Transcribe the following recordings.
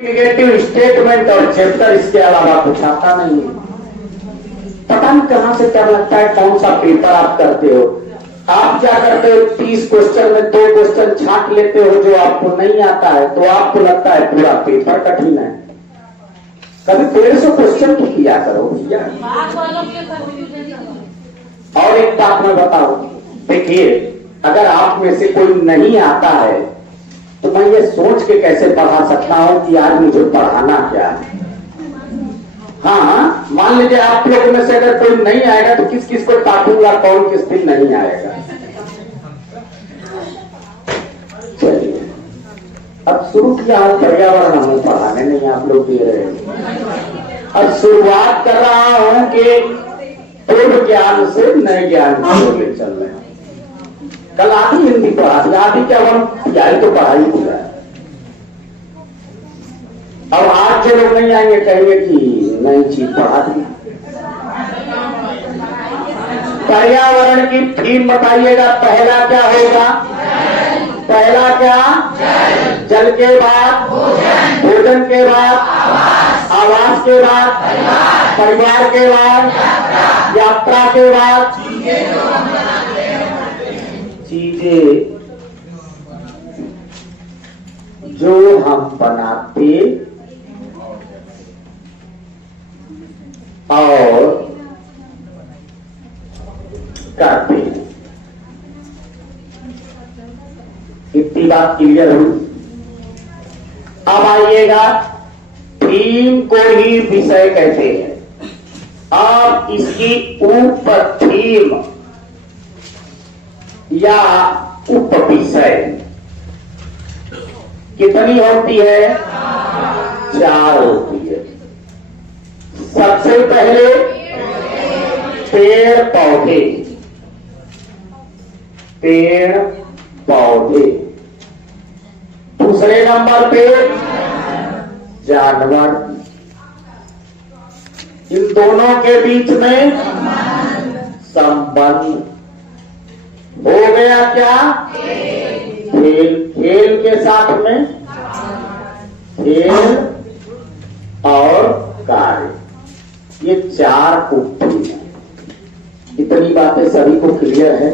Negative statement और chapter इसके अलावा कुछ आता नहीं है। पता नहीं कहां से क्या लगता है कौन सा पेपर आप करते हो। आप क्या करते हो, 30 क्वेश्चन में 2 क्वेश्चन छांट लेते हो जो आपको नहीं आता है, तो आपको लगता है पूरा पेपर कठिन है। कभी 150 क्वेश्चन की किया करो भैया। और एक बात मैं बताऊं, देखिए अगर आप में से कोई नहीं आता है तो मैं ये सोच के कैसे पढ़ा सकता हूं कि आज मुझे पढ़ाना क्या है। हाँ, मान लीजिए आप लोगों में से अगर कोई नहीं आएगा तो किस किस को काटूंगा, कौन किस दिन नहीं आएगा। चलिए अब शुरू किया हूं पर्यावरण, हमें पढ़ाने नहीं आप लोग दे रहे हैं। अब शुरुआत कर रहा हूं कि पूर्व ज्ञान से नए ज्ञान की ओर चल रहे हैं। कल आधी हिंदी पढ़ा दी, आधी क्या हम यारी तो पढ़ाई दिया। अब आज जो लोग नहीं आएंगे कहेंगे कि नई चीज पढ़ा दी। पर्यावरण की थीम बताइएगा, पहला क्या होगा? पहला क्या? जल के बाद भोजन के बाद आवास के बाद परिवार के बाद यात्रा के बाद चीजें जो हम बनाते और करते हैं। इतनी बात क्लियर हुई। अब आइएगा, थीम को ही विषय कहते हैं। अब इसकी उप थीम या उप विषय कितनी होती है? 4 होती है। सबसे पहले पेड़ पौधे, पेड़ पौधे। दूसरे नंबर पे जानवर। इन दोनों के बीच में संबंध। हो गया क्या? खेल, खेल के साथ में खेल और कार्य, ये 4 उक्ति हैं। इतनी बातें सभी को क्लियर है?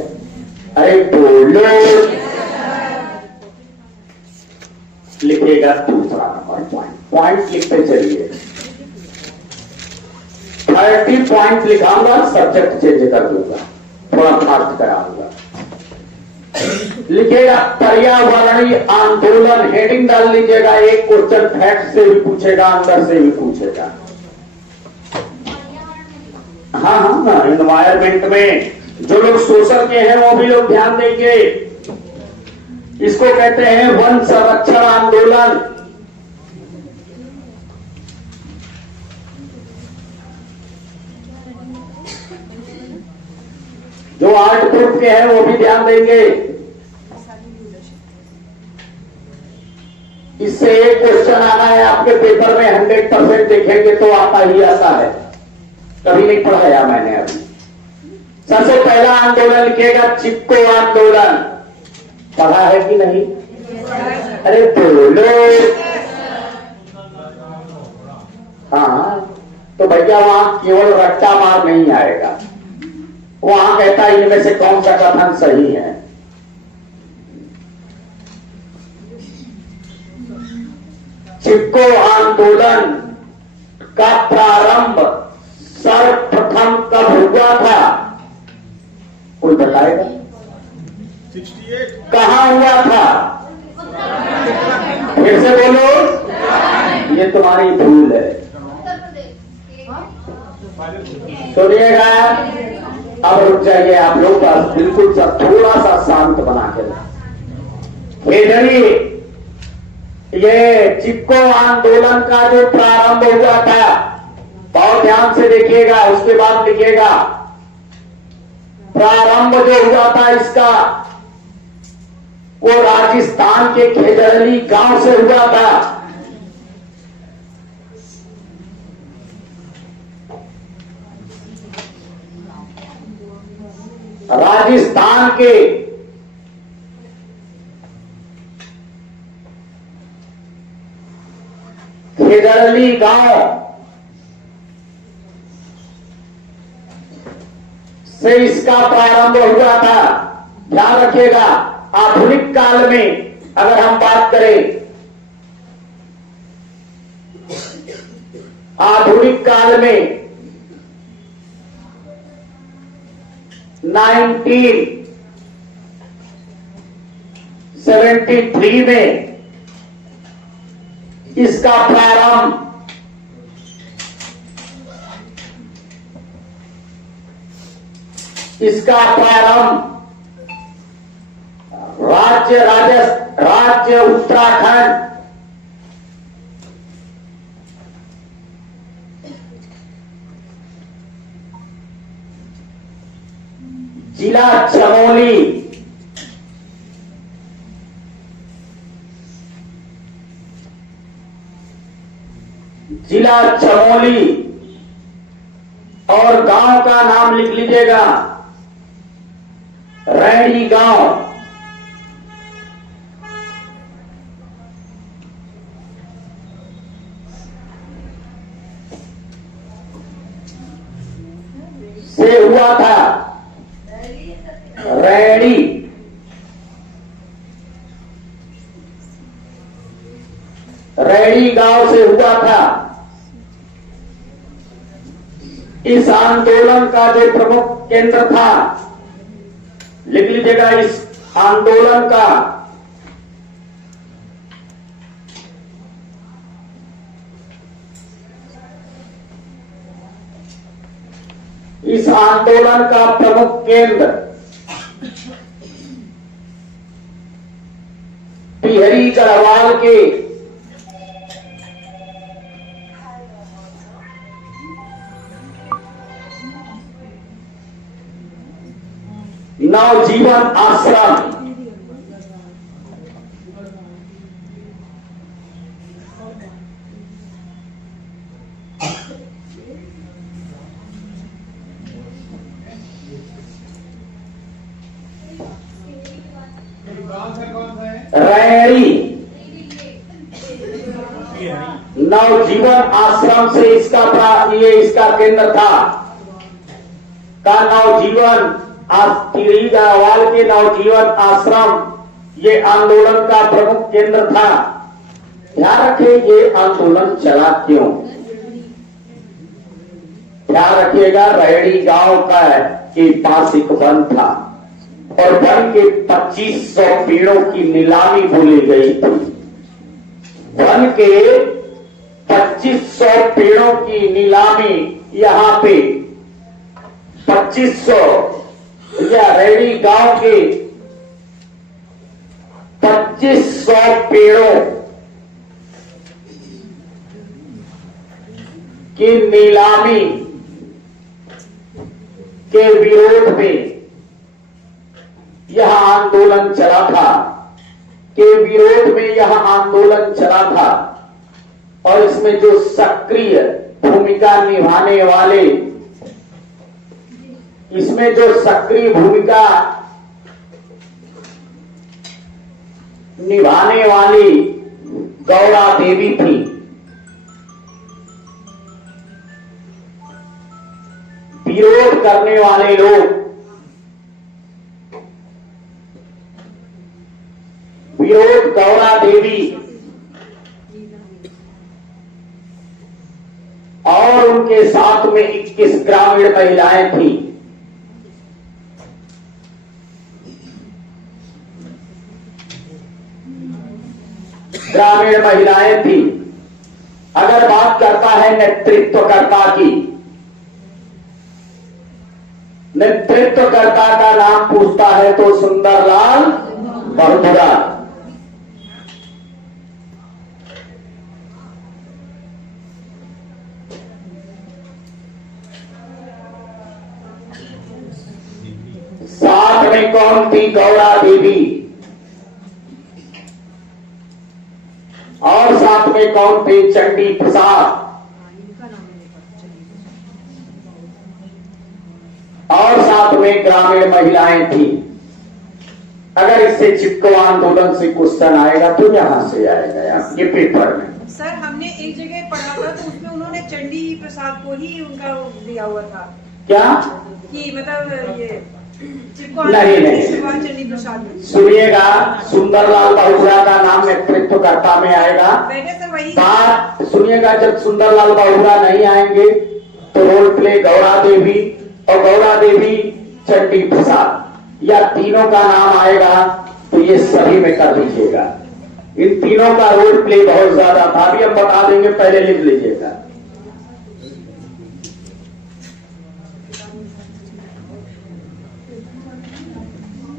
अरे बोलो। लिखेगा दूसरा नंबर पॉइंट, पॉइंट लिखते चलिए। 30 पॉइंट लिखाऊंगा, सब्जेक्ट चेंज कर दूंगा, थोड़ा फास्ट कराऊंगा। लिखेगा पर्यावरणीय आंदोलन, हेडिंग डाल लीजिएगा। एक क्वेश्चन फैक्ट से भी पूछेगा, अंदर से भी पूछेगा। हाँ हाँ, एनवायरमेंट में जो लोग सोशल के हैं वो भी लोग ध्यान देंगे। इसको कहते हैं वन संरक्षण आंदोलन। जो आर्ट ग्रुप के हैं वो भी ध्यान देंगे। इससे एक क्वेश्चन आना है आपके पेपर में, 100% देखेंगे तो आता ही आता है। कभी नहीं पढ़ाया मैंने अभी। सबसे पहला आंदोलन लिखेगा चिपको आंदोलन। पढ़ा है कि नहीं? अरे बोलो। हाँ, तो भैया वहां केवल रट्टा मार नहीं आएगा। वहां कहता है इनमें से कौन सा कथन सही है। चिपको आंदोलन का प्रारंभ सर्वप्रथम कब हुआ था? कोई बताएगा? 68। कहां हुआ था? फिर से बोलो। ये तुम्हारी भूल है। सुनिएगा, अब रुक जाइए आप लोग, बस बिल्कुल सब थोड़ा सा शांत बना के रखिए। ये चिपको आंदोलन का जो प्रारंभ हुआ था, बहुत ध्यान से देखिएगा। उसके बाद लिखिएगा प्रारंभ जो हुआ था इसका, वो राजस्थान के खेजड़ली गांव से हुआ था। राजस्थान के खेजड़ली गांव से इसका प्रारंभ हुआ था। ध्यान रखिएगा, आधुनिक काल में अगर हम बात करें, आधुनिक काल में 1973 में इसका प्रारंभ राज्य उत्तराखंड जिला चमोली और गांव का नाम लिख लीजिएगा, रैणी गांव। से हुआ था रैणी गांव से हुआ था। इस आंदोलन का जो प्रमुख केंद्र था, लिख लीजिएगा, इस आंदोलन का प्रमुख केंद्र बिहरी गढ़वाल के नवजीवन आश्रम रैणी नवजीवन आश्रम से इसका केंद्र था। का नवजीवन तिहरी गढ़वाल के नवजीवन आश्रम ये आंदोलन का प्रमुख केंद्र था। ध्यान रखिए, ये आंदोलन चला क्यों? ध्यान रखिएगा, रैणी गांव के पास एक वन था और वन के 2500 पेड़ों की नीलामी बोली गई थी। वन के 2500 पेड़ों की नीलामी यहां पे 2500 या रैणी गांव के 2500 पेड़ों की नीलामी के विरोध में यह आंदोलन चला था। और इसमें जो सक्रिय भूमिका निभाने वाली गौरा देवी थी। विरोध करने वाले लोग गौरा देवी और उनके साथ में 21 ग्रामीण महिलाएं थी। अगर बात करता है नेतृत्वकर्ता की, नेतृत्वकर्ता का नाम पूछता है तो सुंदरलाल बहुगुणा। साथ में कौन थी? गौरा देवी। और साथ में कौन थे? चंडी प्रसाद। और साथ में ग्रामीण महिलाएं थी। अगर इससे चिपको आंदोलन से क्वेश्चन आएगा तो यहां से आएगा, ये पेपर में। सर हमने एक जगह पढ़ा था तो उसमें उन्होंने चंडी प्रसाद को ही उनका दिया हुआ था क्या कि मतलब ये चिपको नहीं, नहीं। शुरुआत चंडी प्रसाद में। सुनिएगा, सुंदरलाल बहुगुणा का नाम नेतृत्वकर्ता में आएगा। मैंने सर वही बात सुनिएगा, जब सुंदरलाल बहुगुणा नहीं आएंगे तो रोल प्ले गौरा देवी और गौरा देवी चंडी प्रसाद, या तीनों का नाम आएगा तो ये सभी में कर दीजिएगा। इन तीनों का रोल प्ले बहुत ज्यादा था, अभी हम बता देंगे, पहले लिख लीजिएगा।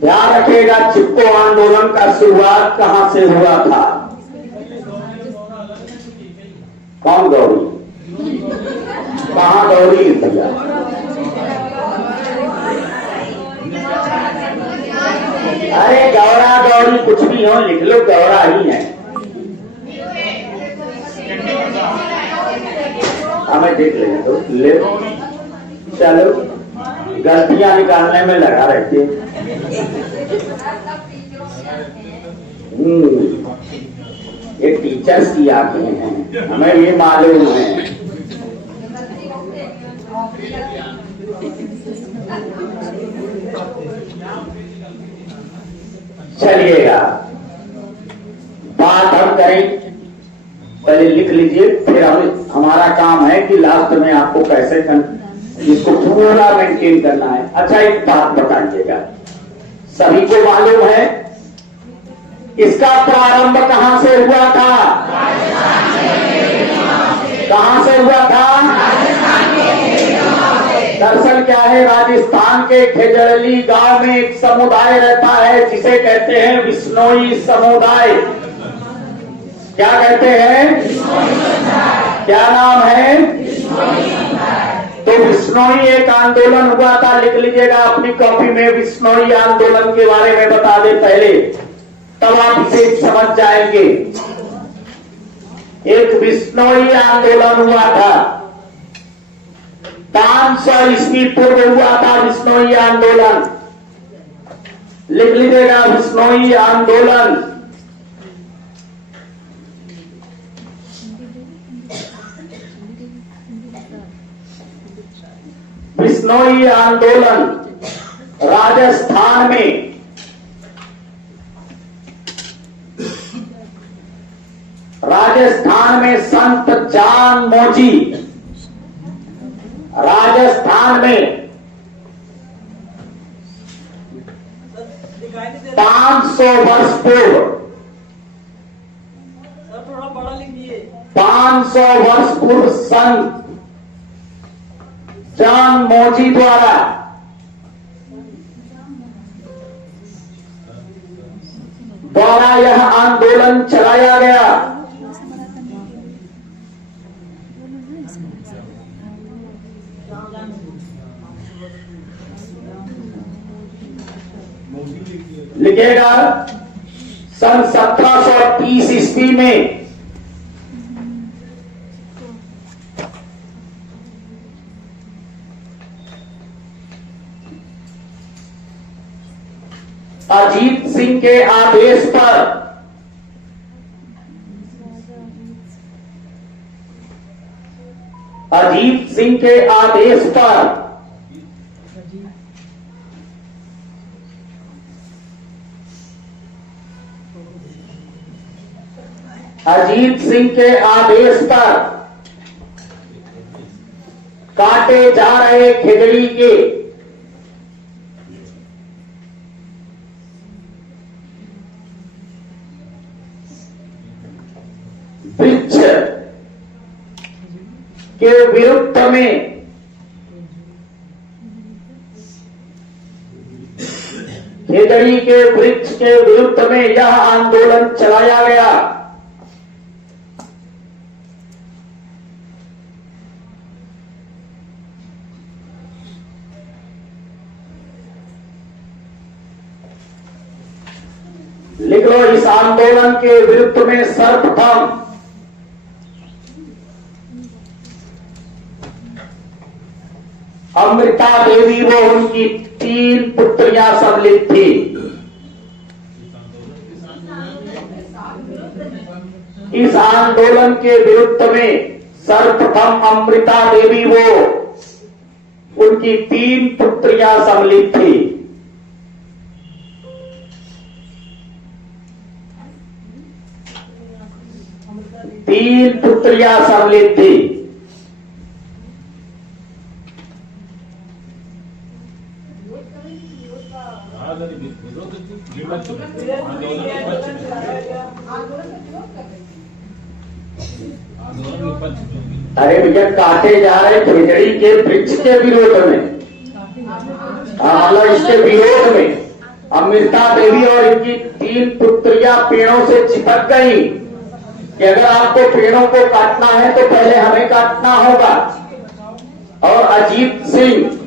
ध्यान रखिएगा, चिपको आंदोलन का शुरुआत कहां से हुआ था? कौन गौरी? कहां गौरी भैया? अरे गौरा गौरी कुछ भी हो, लिख लो, गौरा ही है। हमें देख लेंगे तो ले, चलो गलतियां निकालने में लगा रहती है। ये टीचर्स की आंखें हैं, हमें ये मालूम है। चलिएगा, बात हम करें, पहले लिख लीजिए, फिर हमारा काम है कि लास्ट में आपको कैसे इसको पूरा मेंटेन करना है। अच्छा, एक बात बताइएगा, सभी को मालूम है इसका प्रारंभ कहां से हुआ था? कहां से हुआ था? दरअसल क्या है, राजस्थान के खेजड़ली गांव में एक समुदाय रहता है जिसे कहते हैं बिश्नोई समुदाय। क्या कहते हैं? क्या नाम है? तो बिश्नोई एक आंदोलन हुआ था, लिख लीजिएगा अपनी कॉपी में, बिश्नोई आंदोलन के बारे में बता दे पहले, तब आप इसे समझ जाएंगे। एक बिश्नोई आंदोलन हुआ था, 500 ईस्वी पूर्व हुआ था बिश्नोई आंदोलन। लिख लीजिएगा, बिश्नोई आंदोलन। बिश्नोई आंदोलन राजस्थान में संत जान मोजी, राजस्थान में 500 वर्ष पूर्व, 500 वर्ष पूर्व संत जान मोजी द्वारा यह आंदोलन चलाया गया। लिखेगा, सन 1730 ईस्वी में अजीत सिंह के आदेश पर अजीत सिंह के आदेश पर अजीत सिंह के आदेश पर काटे जा रहे खिजड़ी के वृक्ष के विरुद्ध में खिजड़ी के वृक्ष के विरुद्ध में यह आंदोलन चलाया गया। लिख लो, इस आंदोलन के विरुद्ध में सर्वप्रथम अमृता देवी वो उनकी 3 पुत्रियां सम्मिलित थी। इस आंदोलन के विरुद्ध में सर्वप्रथम अमृता देवी वो उनकी 3 पुत्रियां सम्मिलित थी। तीन पुत्रियां सम्मिलित थी। अरे भैया काटे जा रहे खेजड़ी के वृक्ष के विरोध में, मतलब इसके विरोध में अमृता देवी और इनकी 3 पुत्रियां पेड़ों से चिपक गई कि अगर आपको पेड़ों को काटना है तो पहले हमें काटना होगा। और अजीत सिंह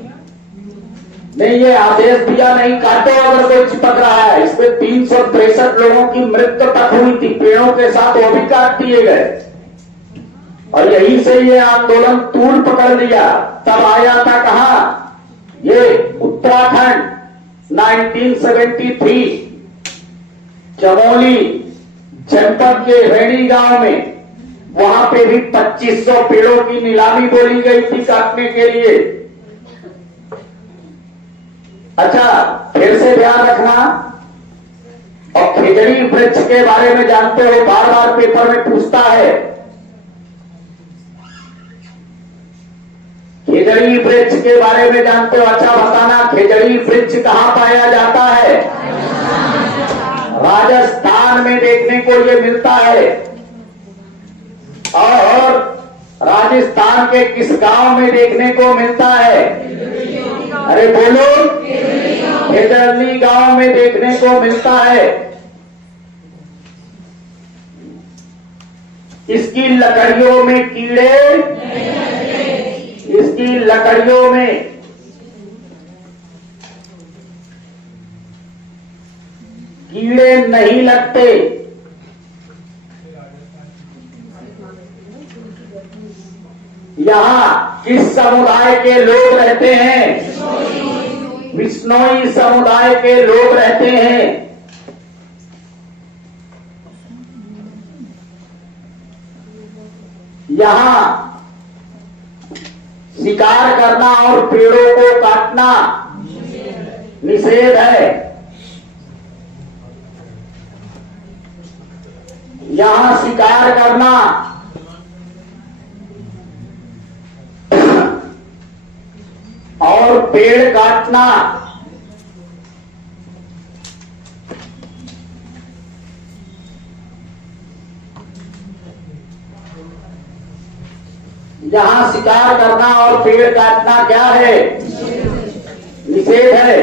ने ये आदेश दिया, नहीं काटो अगर कोई चिपक रहा है। इसमें 363 लोगों की मृत्यु तक हुई थी, पेड़ों के साथ वो भी काट दिए गए। और यहीं से ये आंदोलन तूल पकड़ लिया। तब आया था कहा, ये उत्तराखंड 1973 चमोली जनपद के रेणी गांव में, वहां पे भी 2500 पेड़ों की नीलामी बोली गई थी काटने के लिए। अच्छा, फिर से ध्यान रखना। और खेजड़ी वृक्ष के बारे में जानते हो, बार बार पेपर में पूछता है, खेजड़ी वृक्ष के बारे में जानते हो? अच्छा बताना, खेजड़ी वृक्ष कहां पाया जाता है? राजस्थान में देखने को ये मिलता है। और राजस्थान के किस गांव में देखने को मिलता है? अरे बोलो, खेजड़ली गांव में देखने को मिलता है। इसकी लकड़ियों में कीड़े, इसकी लकड़ियों में कीड़े नहीं लगते। यहां किस समुदाय के लोग रहते हैं? विश्नोई समुदाय के लोग रहते हैं। यहां शिकार करना और पेड़ों को काटना निषेध है। यहां शिकार करना और पेड़ काटना यहां शिकार करना और पेड़ काटना क्या है? निषेध है।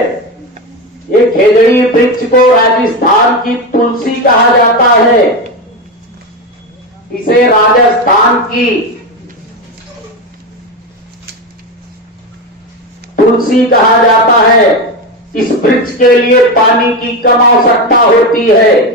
ये खेजड़ी वृक्ष को राजस्थान की तुलसी कहा जाता है। इसे राजस्थान की तुलसी कहा जाता है। इस वृक्ष के लिए पानी की कम आवश्यकता होती है।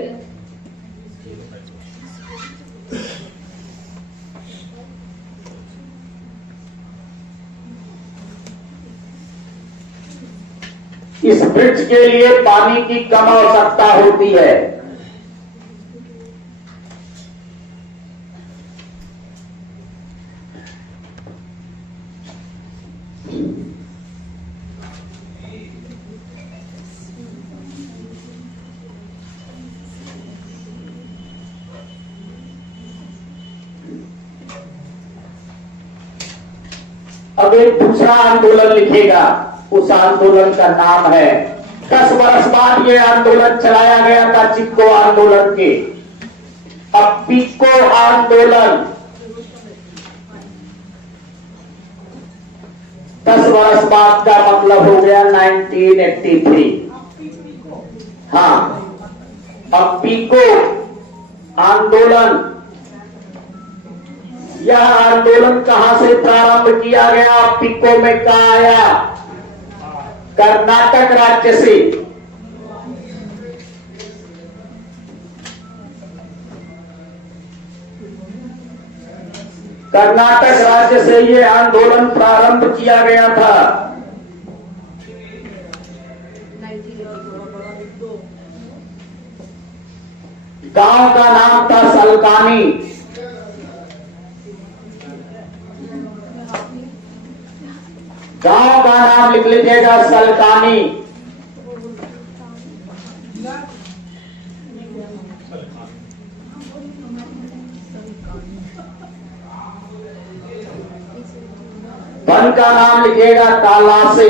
इस वृक्ष के लिए पानी की कम आवश्यकता होती है। अब एक दूसरा आंदोलन लिखेगा। उस आंदोलन का नाम है, 10 वर्ष बाद ये आंदोलन चलाया गया था चिपको आंदोलन के। अब पिको आंदोलन 10 वर्ष बाद का मतलब हो गया 1983। हाँ, अब पिको आंदोलन, यह आंदोलन कहां से प्रारंभ किया गया? पिको में कहा आया? कर्नाटक राज्य से। कर्नाटक राज्य से ये आंदोलन प्रारंभ किया गया था। गांव का नाम था सलकानी। गांव का नाम लिख लीजिएगा सलकानी। वन का नाम लिखिएगा कालासे।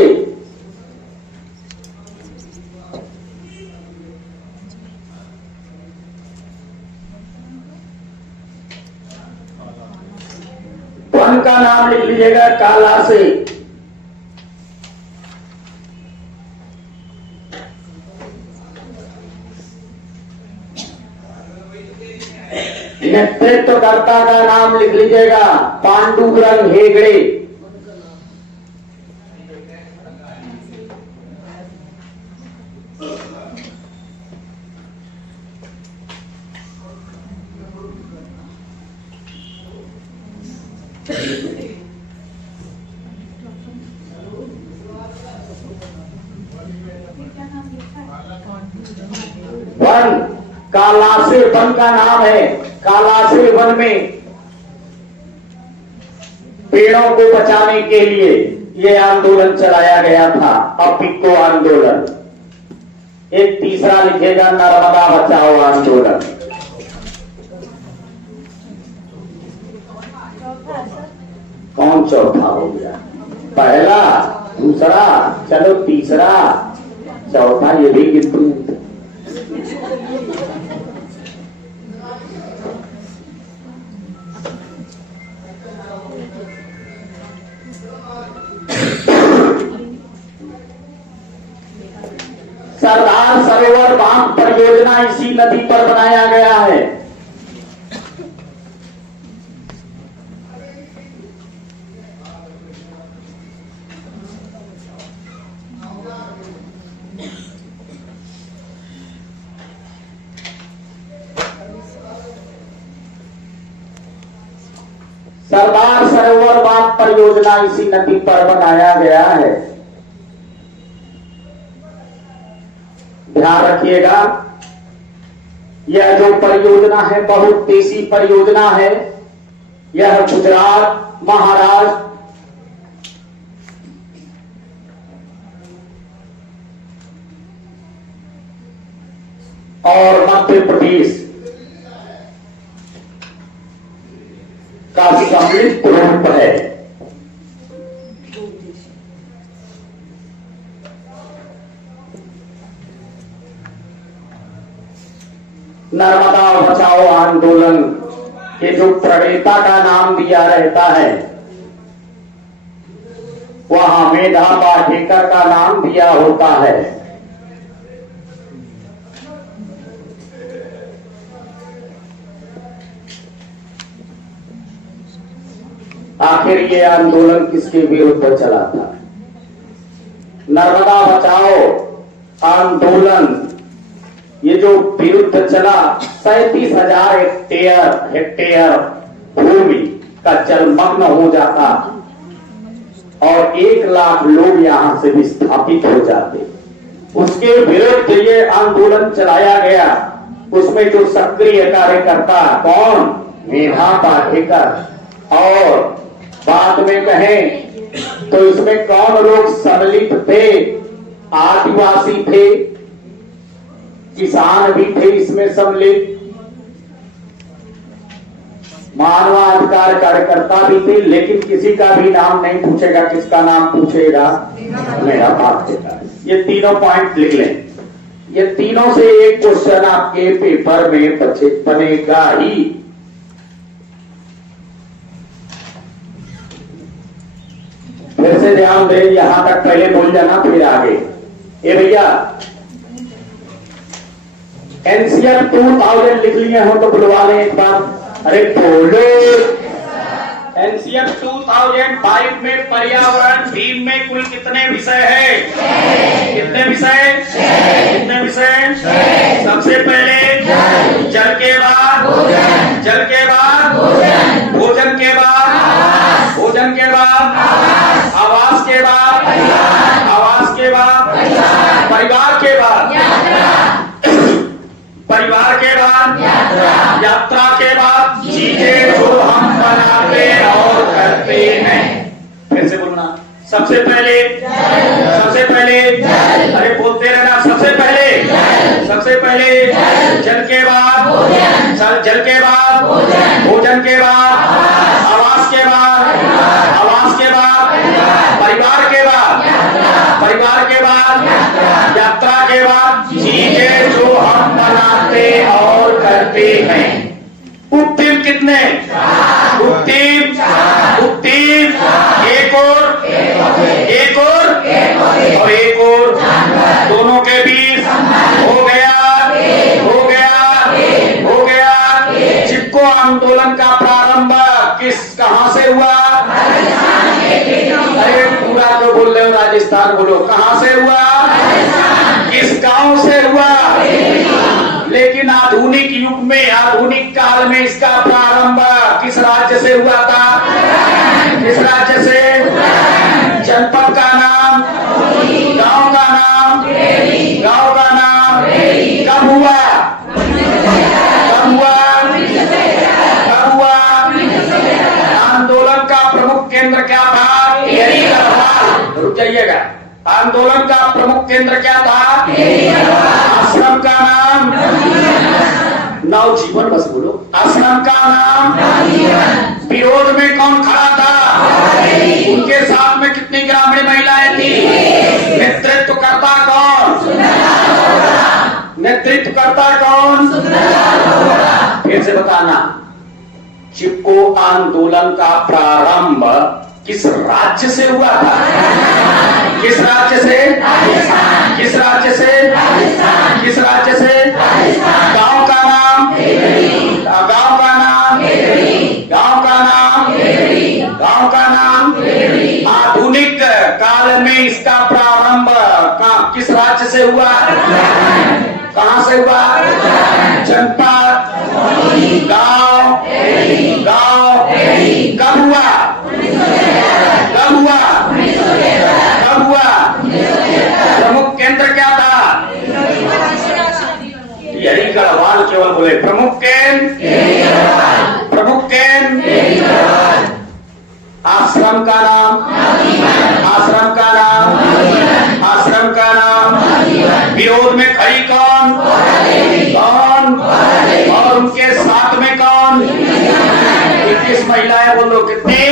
वन का नाम लिख लीजिएगा कालासे। नेतृत्वकर्ता का नाम लिख लीजिएगा पांडुरंग हेगड़े। वन कालासे वन का नाम है। कालासे वन में पेड़ों को बचाने के लिए यह आंदोलन चलाया गया था, अपिको आंदोलन। एक तीसरा लिखेगा नर्मदा बचाओ आंदोलन। कौन चौथा हो गया? पहला, दूसरा, चलो तीसरा, चौथा ये भी गिनती। सरदार सरोवर बांध परियोजना इसी नदी पर बनाया गया है। सरदार सरोवर बांध परियोजना इसी नदी पर बनाया गया है। ध्यान रखिएगा, यह जो परियोजना है बहुत देशी परियोजना है। यह गुजरात, महाराष्ट्र और मध्य प्रदेश का सम्मिलित रूप है। नर्मदा बचाओ आंदोलन के जो प्रणेता का नाम दिया रहता है, वहां मेधा पाटेकर का नाम दिया होता है। आखिर ये आंदोलन किसके विरुद्ध चला था? नर्मदा बचाओ आंदोलन ये जो विरुद्ध चला, 37,000 हेक्टेयर भूमि का जलमग्न हो जाता और 1 लाख लोग यहां से विस्थापित हो जाते। उसके विरुद्ध ये आंदोलन चलाया गया। उसमें जो सक्रिय कार्यकर्ता कौन? मेधा पाटेकर। और बाद में कहें तो इसमें कौन लोग सम्मिलित थे? आदिवासी थे, किसान भी थे इसमें सम्मिलित, मानवाधिकार कार्यकर्ता भी थे। लेकिन किसी का भी नाम नहीं पूछेगा। किसका नाम पूछेगा? मेरा पाटेकर। ये तीनों पॉइंट लिख लें। ये तीनों से एक क्वेश्चन आपके पेपर में बनेगा ही। फिर से ध्यान दें, यहां तक पहले बोल जाना फिर आगे। ए भैया, एनसीआर 2000 लिख लिए हो तो बुलवा लें एक बार। अरे बोलो। एनसीआर 2005 में पर्यावरण थीम में कुल कितने विषय है? कितने विषय? कितने विषय? सबसे पहले जल के बाद, जल के बाद भोजन के बाद, भोजन के बाद आवास के बाद, आवास के बाद परिवार के बाद, परिवार के बाद यात्रा के बाद चीजें जो हम बनाते और करते हैं। फिर से बोलना, सबसे पहले अरे बोलते रहना। सबसे पहले जल के बाद भोजन के बाद आवास के बाद परिवार के बाद यात्रा के बाद चीजें जो हम बनाते और करते हैं। उपटीम कितने? उपटीम एक और दोनों के बीच हो गया। चिपको आंदोलन का प्रारंभ कहां से हुआ? अरे पूरा जो बोल रहे हो राजस्थान बोलो। कहां से हुआ? किस गांव से हुआ? लेकिन आधुनिक युग में, आधुनिक काल में इसका प्रारंभ किस राज्य से हुआ था? किस राज्य से? जनपद का नाम, गांव का नाम कब हुआ? आंदोलन का प्रमुख केंद्र क्या था? रुक जाइएगा। आंदोलन का प्रमुख केंद्र क्या था? आश्रम का नाम नवजीवन। बस बोलो। आश्रम का नाम। विरोध में कौन खड़ा था? उनके साथ में कितनी ग्रामीण महिलाएं थी? नेतृत्व करता कौन? फिर से बताना। चिपको आंदोलन का प्रारंभ किस राज्य से हुआ था? किस राज्य से? गांव का नाम। आधुनिक काल में इसका प्रारंभ किस राज्य से हुआ? कहां से हुआ? जनपद, गांव। कब हुआ? प्रमुख केंद्र क्या था? यही गढ़वाल केवल बोले प्रमुख केंद्र। आश्रम का नाम। विरोध में खड़ी कौन? और उनके साथ में कौन? 21 महिलाएं। बोलो कितनी?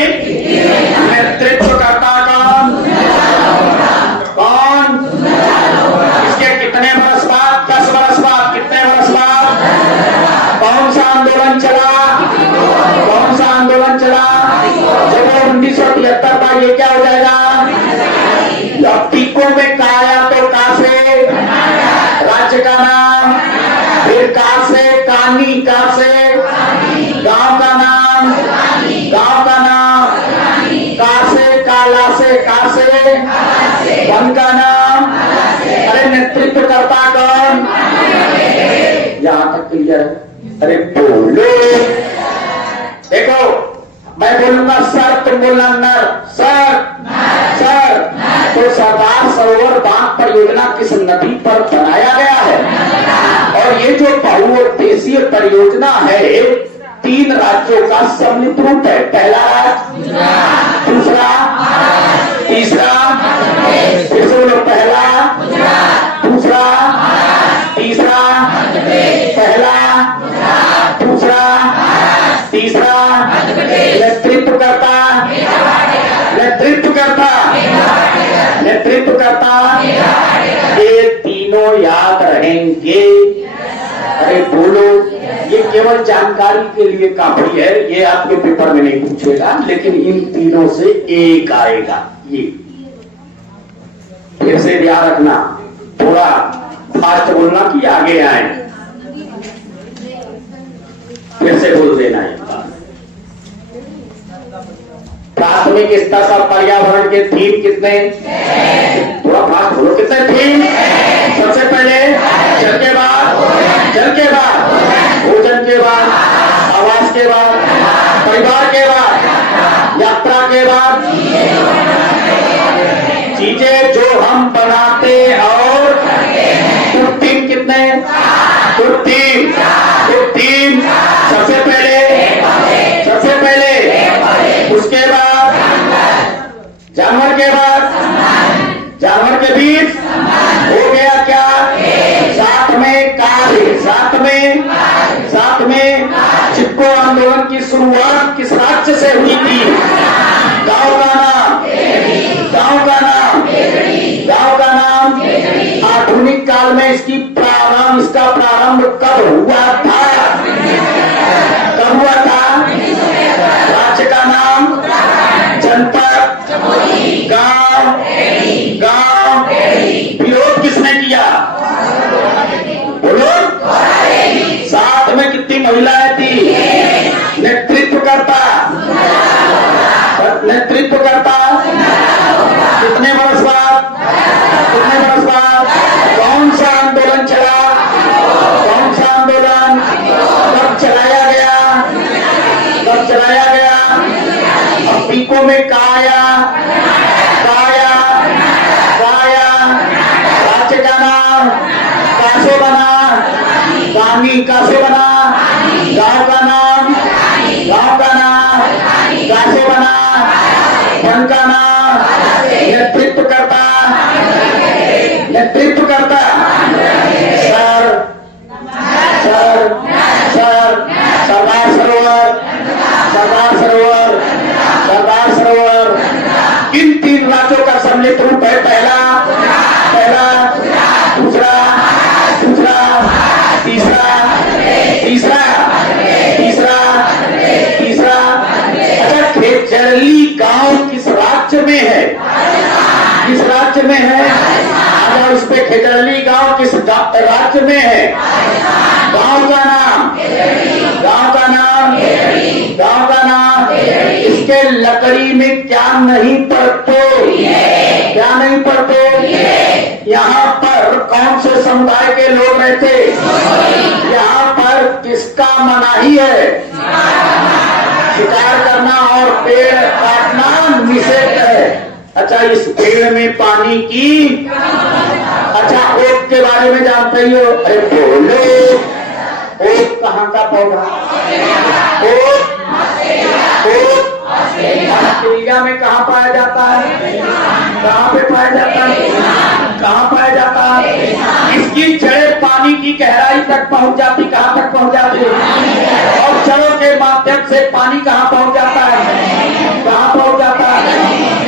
नेतृत्व करता कौन? इसके कितने वर्ष बाद? 10 वर्ष बाद। कितने वर्ष बाद? कौन सा आंदोलन चला? जब 1973 का ये क्या हो जाएगा? अब टीकों में का आया तो का से राज्य का नाम, फिर का से कानी, का से गांव का नाम, का से काला से, का से वन का नाम। अरे नेतृत्व करता कौन? यहां तक क्लियर है? अरे बोलो। देखो मैं बोलूंगा सर, तुम बोलना नर। सर। तो सरदार सरोवर बांध परियोजना किस नदी पर बनाया गया है? और ये जो बहुउद्देशीय परियोजना है 3 राज्यों का सम्मिलित रूप है। पहला राज्य, दूसरा, तीसरा। फिर से बोलो। पहला, दूसरा, तीसरा। पहला, दूसरा, तीसरा। नेतृत्व करता ये तीनों याद रहेंगे। अरे बोलो। ये केवल जानकारी के लिए काफी है। ये आपके पेपर में नहीं पूछेगा, लेकिन इन तीनों से एक आएगा। ये फिर से ध्यान रखना। थोड़ा फास्ट बोलना कि आगे आए। फिर से बोल देना है। प्राथमिक स्तर पर पर्यावरण के थीम कितने? थोड़ा फास्ट बोलो। कितने थीम? सबसे पहले जल के बाद भोजन के बाद आवास के बाद परिवार के बाद यात्रा के बाद चीजें जो हम बनाते और थीम कितने? थीम सबसे पहले उसके बाद जानवर के बाद जानवर के बीच हो गया क्या? साथ में कार्य, साथ में चिपको आंदोलन की शुरुआत किस राज्य से हुई थी? गांव का नाम, गांव का नाम आधुनिक काल में इसका प्रारंभ कब हुआ था? राज्य का नाम, जनपद, गांव, विरोध किसने किया? बोलो। साथ में कितनी महिलाएं थी? नेतृत्व करता कितने वर्ष बाद कौन सा आंदोलन चला? कब चलाया गया? अब पीको में काया, राज्य का नाम कासे बना? कासे बना? गांव का नाम कासे बना? वन का नाम नेतृत्व करता सरदार सरोवर किन 3 राज्यों का सम्मिलित रूप है? पहला, दूसरा, तीसरा। अच्छा, खेचरली गांव किस राज्य में है? अगर उस पे खेचरली गांव किस राज्य में है? गांव का नाम इसके लकड़ी में क्या नहीं पड़ते? यहाँ पर कौन से समुदाय के लोग रहते? यहाँ पर किसका मनाही है? शिकार करना और पेड़ काटना निषेध है। अच्छा, इस पेड़ में पानी की, अच्छा ओक के बारे में जानते ही हो? अरे बोलो, ओक कहाँ का पौधा? ऑस्ट्रेलिया में कहाँ पाया जाता है? कहाँ पे पाया जाता है? इसकी जड़ें पानी की गहराई तक पहुंच जाती। कहाँ तक पहुंच जाती? और जड़ों के माध्यम से पानी कहाँ पहुंच जाता है?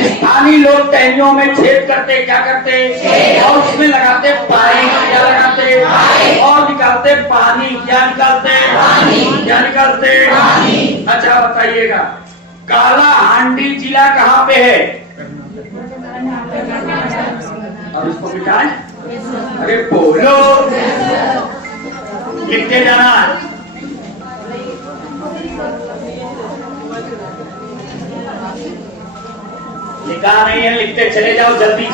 स्थानीय लोग टहनियों में छेद करते, क्या करते? और उसमें लगाते पानी, क्या लगाते? और निकालते पानी, क्या निकालते? अच्छा बताइएगा, काला हांडी जिला कहाँ पे है? और इसको मिटाएं? अरे बोलो, लिखते जाना। लिखा नहीं है, लिखते चले जाओ जल्दी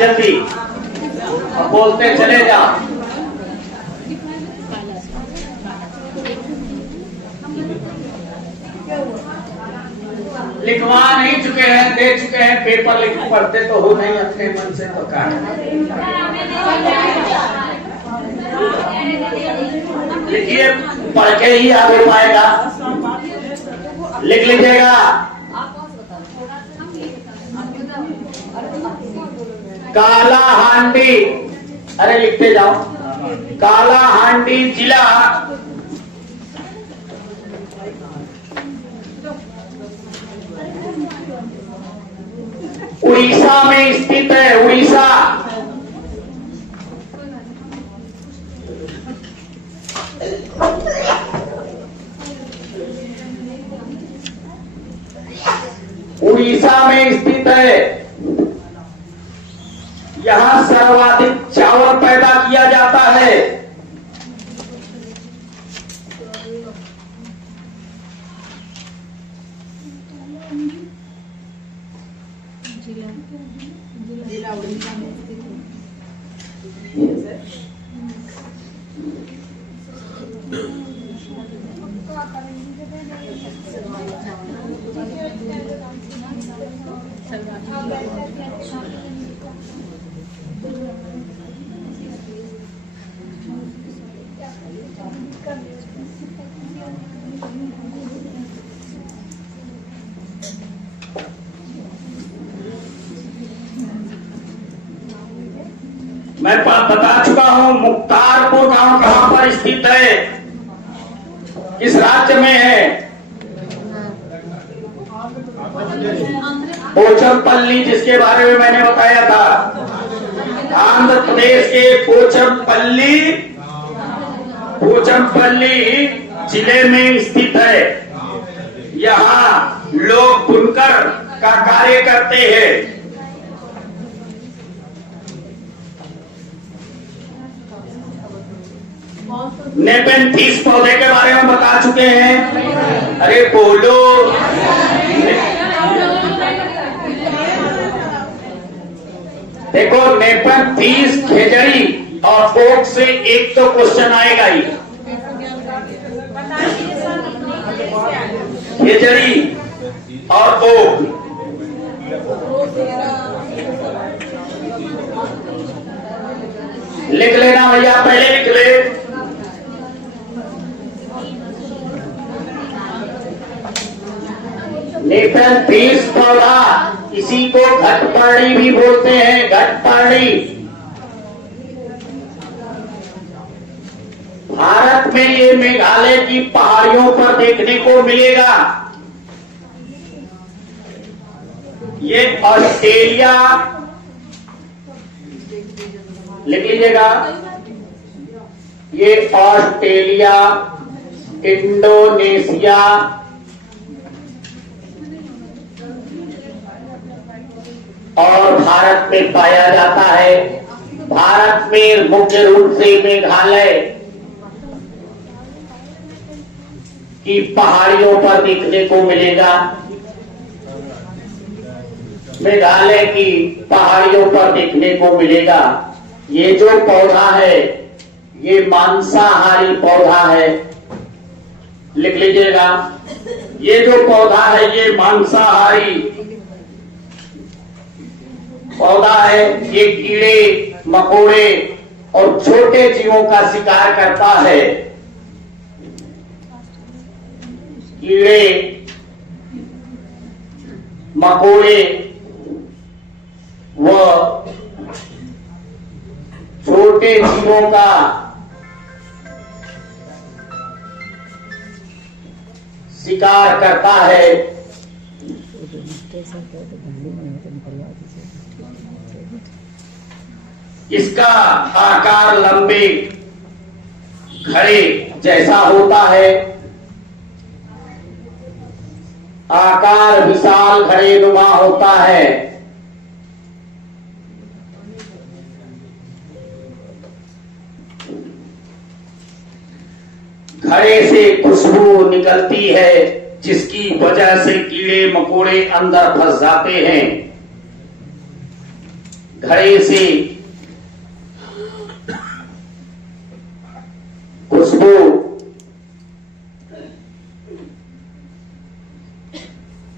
और बोलते चले जाओ। लिखवा नहीं चुके हैं, दे चुके हैं पेपर, लिख पढ़ते तो हो नहीं अपने मन से तो का लिखिए, पढ़ के ही आगे पाएगा। लिख लीजिएगा, काला हांडी, अरे लिखते जाओ, काला हांडी जिला उड़ीसा में स्थित है। उड़ीसा, उड़ीसा में स्थित है। यहां सर्वाधिक चावल पैदा किया जाता है। जिला उड़ीसा में स्थित है। मैं बता चुका हूं मुख्तारपुर गांव कहां पर स्थित है, किस राज्य में है? पोचमपल्ली, जिसके बारे में मैंने बताया था। आंध्र प्रदेश के पोचमपल्ली जिले में स्थित है। यहाँ लोग बुनकर का कार्य करते हैं। नेपेंथिस पौधे के बारे में बता चुके हैं। अरे बोलो। देखो, नेपेंथिस, खेजड़ी और ओक से एक तो क्वेश्चन आएगा ही। खेजड़ी और ओक, लिख लेना भैया, पहले लिख ले। नेपेंथिस पौधा, इसी को घटपर्णी भी बोलते हैं, घटपर्णी। भारत में ये मेघालय की पहाड़ियों पर देखने को मिलेगा। ये ऑस्ट्रेलिया, लिख लीजिएगा, ये ऑस्ट्रेलिया, इंडोनेशिया और भारत में पाया जाता है। भारत में मुख्य रूप से मेघालय की पहाड़ियों पर देखने को मिलेगा। मेघालय की पहाड़ियों पर देखने को मिलेगा। ये जो पौधा है ये मांसाहारी पौधा है, लिख लीजिएगा। ये जो पौधा है ये मांसाहारी पौधा है। ये कीड़े मकोड़े और छोटे जीवों का शिकार करता है। कीड़े मकोड़े व छोटे जीवों का शिकार करता है। इसका आकार लंबे घड़े जैसा होता है। आकार विशाल घड़े नुमा होता है। घड़े से खुशबू निकलती है, जिसकी वजह से कीड़े मकोड़े अंदर फंस जाते हैं। घड़े से खुशबू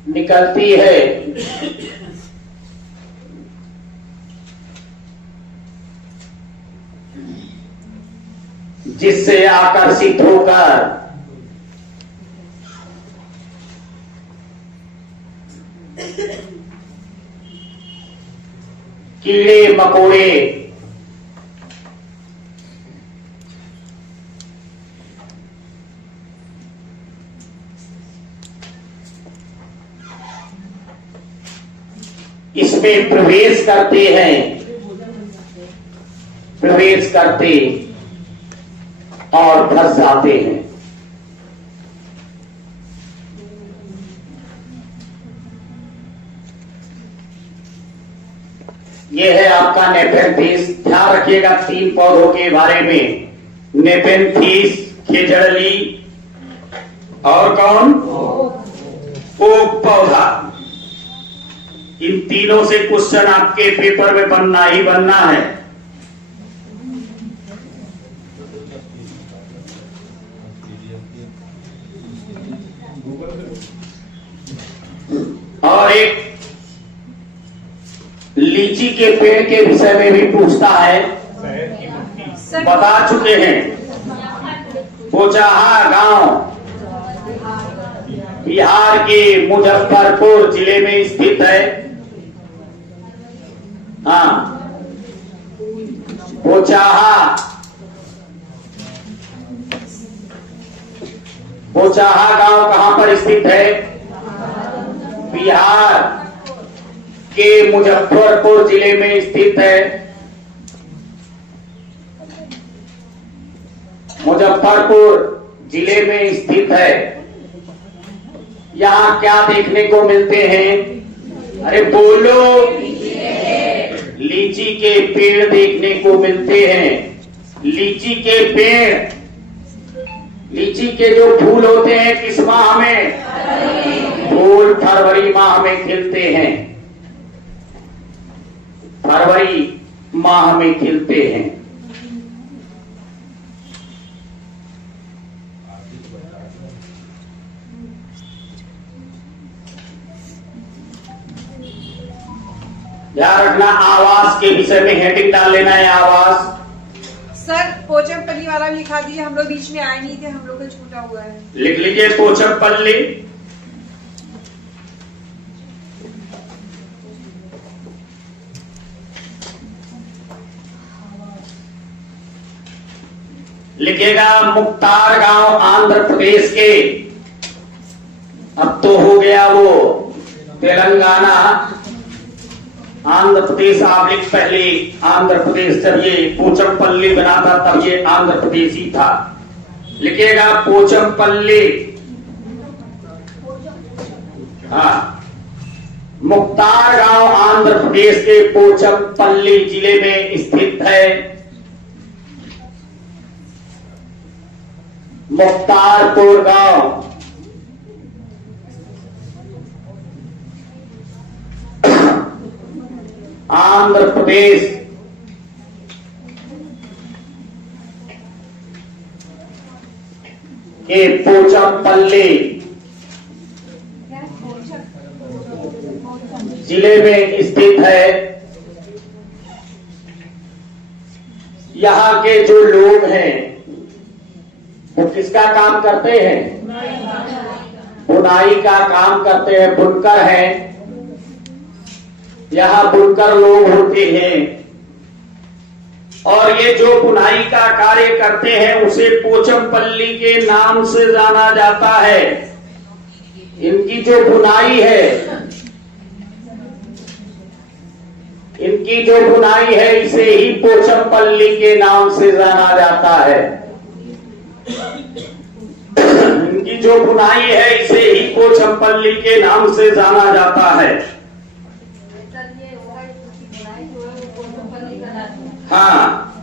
निकलती है, जिससे आकर्षित होकर कीड़े मकोड़े इसमें प्रवेश करते और फंस जाते हैं। यह है आपका नेपेंथिस। ध्यान रखिएगा 3 पौधों के बारे में, नेपेंथिस, खेजड़ली और कौन, ओक पौधा। इन तीनों से क्वेश्चन आपके पेपर में बनना ही बनना है। और एक लीची के पेड़ के विषय में भी पूछता है, बता चुके हैं। पोचाहा गांव बिहार के मुजफ्फरपुर जिले में स्थित है। हाँ, बोचाहा गांव कहां पर स्थित है? बिहार के मुजफ्फरपुर जिले में स्थित है। मुजफ्फरपुर जिले में स्थित है। यहां क्या देखने को मिलते हैं? अरे बोलो। लीची के पेड़ देखने को मिलते हैं। लीची के पेड़, लीची के जो फूल होते हैं किस माह में? फूल फरवरी माह में खिलते हैं। फरवरी माह में खिलते हैं। ध्यान रखना, आवास के विषय में हेडिंग डाल लेना है। आवास सर पोचमपल्ली वाला भी लिखा दिया, हम लोग बीच में आए नहीं थे, हम लोग का छूटा हुआ है। लिख लीजिए पोचमपल्ली। लिखेगा मुख्तार गांव आंध्र प्रदेश के, अब तो हो गया वो तेलंगाना, आंध्र प्रदेश आप पहले आंध्र प्रदेश, जब ये पोचमपल्ली बना था तब ये आंध्र प्रदेश ही था। लिखिएगा पोचमपल्ली। हाँ, मुख्तार गांव आंध्र प्रदेश के पोचमपल्ली जिले में स्थित है। मुख्तारपुर गांव आंध्र प्रदेश के पोचमपल्ली जिले में स्थित है। यहाँ के जो लोग हैं वो किसका काम करते हैं? बुनाई का काम करते हैं, बुनकर हैं। यहाँ बुनकर लोग होते हैं और ये जो बुनाई का कार्य करते हैं उसे पोचमपल्ली के नाम से जाना जाता है। इनकी जो बुनाई है, इनकी जो बुनाई है इसे ही पोचमपल्ली के नाम से जाना जाता है। इनकी जो बुनाई है इसे ही पोचमपल्ली के नाम से जाना जाता है। हाँ,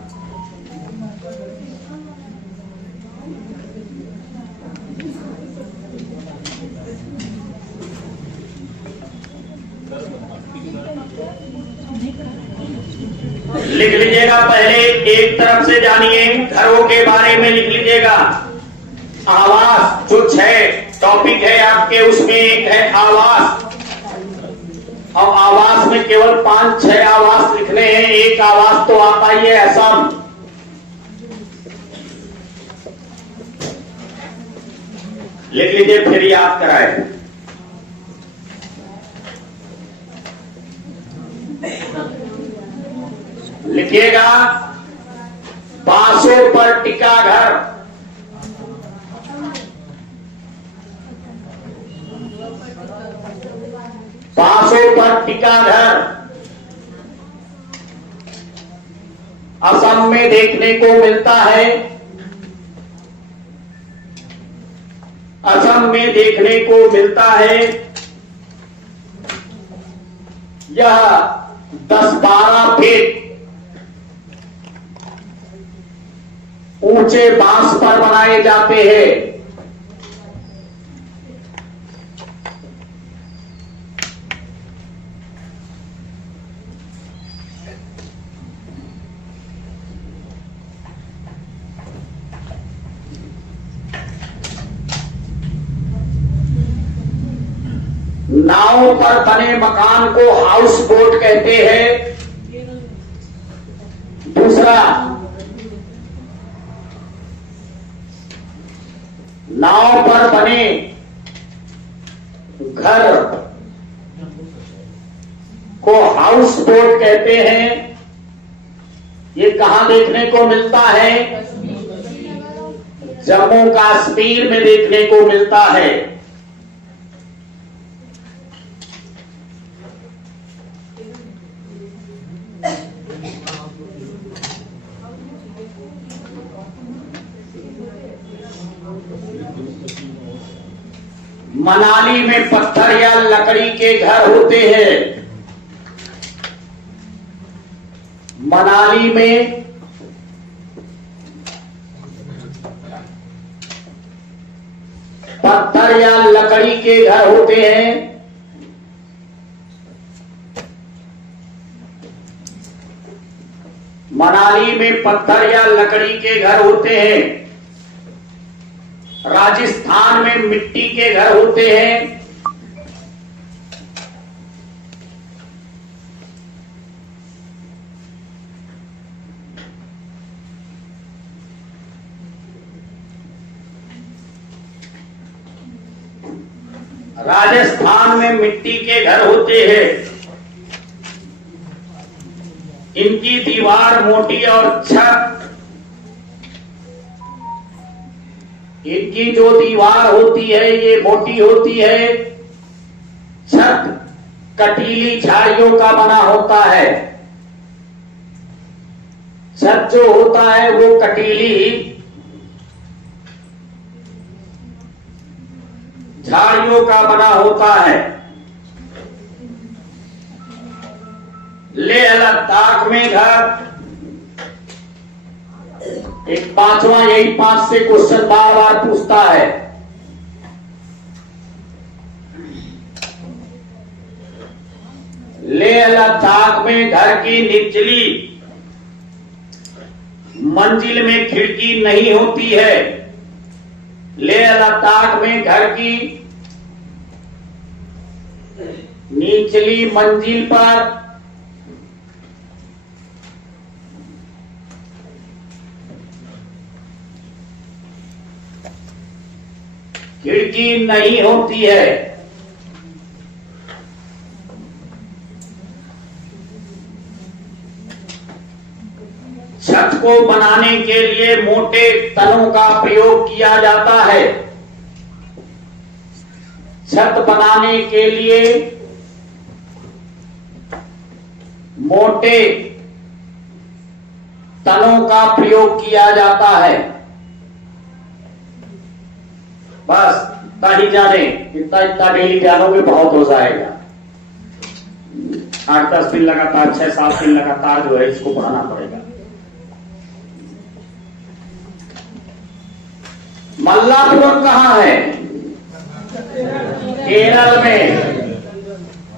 लिख लीजिएगा। पहले एक तरफ से जानिए, घरों के बारे में लिख लीजिएगा। आवास जो 6 टॉपिक है आपके, उसमें एक है आवास। अब आवास में केवल 5-6 आवास लिखने हैं। एक आवास तो आता ही है असम। लिख लीजिए फिर याद कराए। लिखिएगा बांसों पर टिका घर। बांसों पर टिका घर असम में देखने को मिलता है। असम में देखने को मिलता है। यह 10-12 फीट ऊंचे बांस पर बनाए जाते हैं। नाव पर बने मकान को हाउस बोट कहते हैं। दूसरा, नाव पर बने घर को हाउस बोट कहते हैं। ये कहां देखने को मिलता है? जम्मू कश्मीर में देखने को मिलता है। मनाली में पत्थर या लकड़ी के घर होते हैं। मनाली में पत्थर या लकड़ी के घर होते हैं। मनाली में पत्थर या लकड़ी के घर होते हैं। राजस्थान में मिट्टी के घर होते हैं। राजस्थान में मिट्टी के घर होते हैं। इनकी दीवार मोटी और छत, इनकी जो दीवार होती है ये मोटी होती है। छत कटीली झाड़ियों का बना होता है। छत जो होता है वो कटीली झाड़ियों का बना होता है। लेह लद्दाख में घर, एक पांचवा, यही 5 से क्वेश्चन बार बार पूछता है। लेह लद्दाख में घर की निचली मंजिल में खिड़की नहीं होती है। लेह लद्दाख में घर की निचली मंजिल पर खिड़की नहीं होती है। छत को बनाने के लिए मोटे तनों का प्रयोग किया जाता है। छत बनाने के लिए मोटे तनों का प्रयोग किया जाता है। बस इतना ही जाने, इतना इतना डेली जानोगे बहुत हो जाएगा। 8-10 दिन लगातार, 6-7 दिन लगातार जो है इसको पढ़ाना पड़ेगा। मल्लापुरम कहाँ है? केरल में।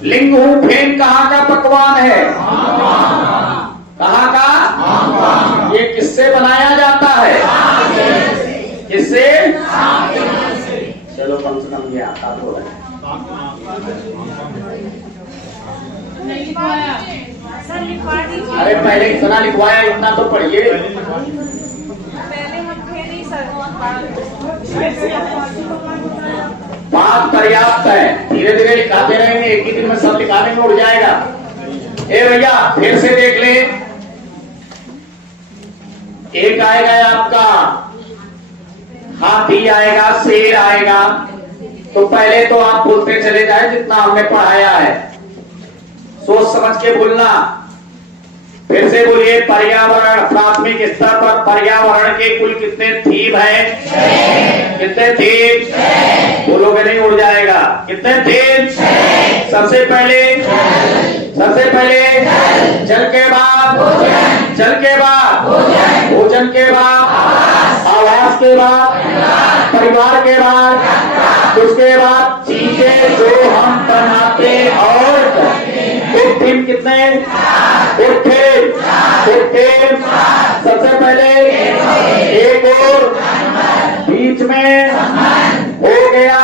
लिंगहू फेन कहाँ का पकवान है? कहाँ का? ये किससे बनाया जाता है? किससे? चलो कम से कम ये आता तो है। अरे पहले इतना लिखवाया, इतना तो पढ़िए। बात पर्याप्त है, धीरे धीरे लिखाते रहेंगे, एक ही दिन में सब लिखा देंगे, उड़ जाएगा। ए भैया फिर से देख ले। एक आएगा आपका हाथी आएगा, शेर आएगा। तो पहले तो आप बोलते चले जाए जितना हमने पढ़ाया है, सोच समझ के बोलना। फिर से बोलिए, पर्यावरण। प्राथमिक स्तर पर पर्यावरण के कुल कितने थीम हैं? कितने थीम? बोलोगे नहीं, उड़ जाएगा। कितने थीम? सबसे पहले जल के बाद, जल के बाद भोजन के बाद, आवास के बाद, परिवार के बाद, उसके बाद चीजें जो हम बनाते और थीम कितने? सबसे पहले एक और, बीच में हो गया,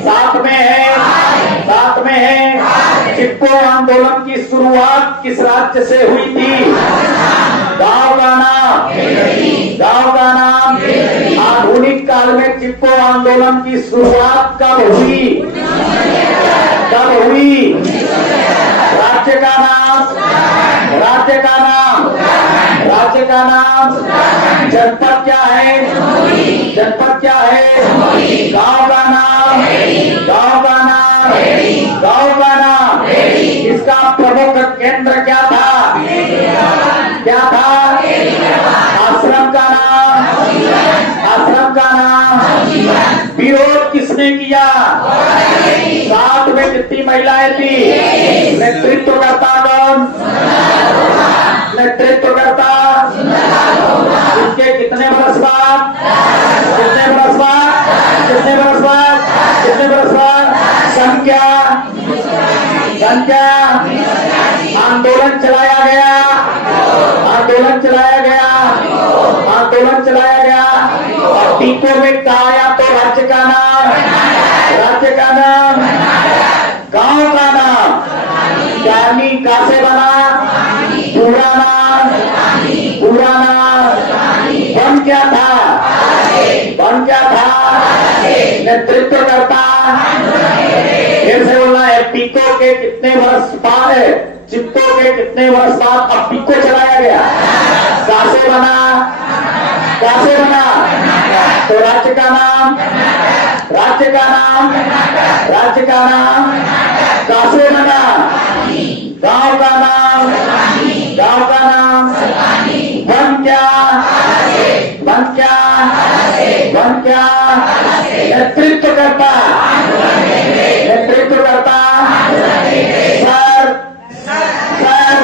साथ में है चिपको आंदोलन की शुरुआत किस राज्य से हुई थी? गांव का नाम। आधुनिक काल में चिपको आंदोलन की शुरुआत कब हुई? राज्य का नाम नाम, जनपद क्या है, जनपद क्या है, गांव का नाम, गांव का नाम, गांव का नाम, इसका प्रमुख केंद्र क्या था, क्या था, आश्रम का नाम, आश्रम का नाम। विरोध किसने किया, साथ में कितनी महिलाएं थी, नेतृत्व करता कौन, नेतृत्व करता, इसके कितने बरस बाद, कितने बरस बाद, कितने बरस बाद, कितने बरस बाद, संख्या, संख्या, आंदोलन चलाया गया, आंदोलन चलाया गया, आंदोलन चलाया गया, और टीकों में कहा या तो राज्य का नाम, राज्य का नाम, गांव का नाम, जानी कहां से बना, पूरा नाम, पूरा नाम, बन क्या था, बन क्या था, नेतृत्व करता, फिर से बोलना है, पीको के कितने वर्ष बाद है, चित्तों के कितने वर्ष बाद अब पीको चलाया गया, कहां से बना, कहां से बना, तो राज्य का नाम, राज्य का नाम, राज्य का नाम, कहां से बना, गांव का नाम, गांव का नाम, बन क्या, बन क्या, बन क्या, नेतृत्व करता, नेतृत्व करता, सर, सर,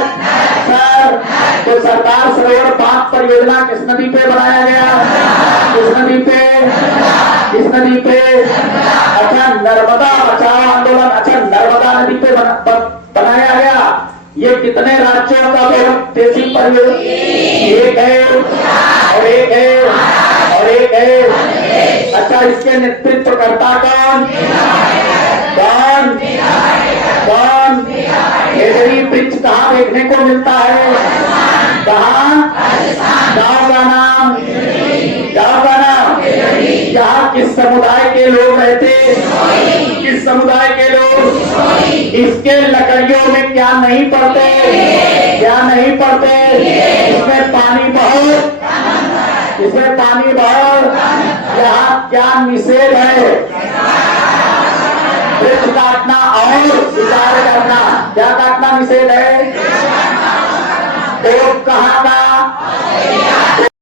सर, तो सरदार सरोवर बांध परियोजना किस नदी पे बनाया गया, किस नदी पे, किस नदी पे, अच्छा नर्मदा बचाओ आंदोलन, अच्छा नर्मदा नदी पे बनाया गया। ये कितने राज्यों का देसी परियोजना, एक है और एक है और एक है, अच्छा इसके नेतृत्व करता कौन, कौन, कौन, केसरी वृक्ष कहाँ देखने को मिलता है, कहाँ, गांव का नाम, गांव का नाम, यहाँ किस समुदाय के लोग रहते, किस समुदाय के लोग, इसके लकड़ियों में क्या नहीं पड़ते, क्या नहीं पड़ते, इसमें पानी बहुत, इसमें पानी बहुत, यहाँ क्या निषेध है, वृक्ष काटना और शिकार करना, क्या काटना निषेध है, तो कहाँ का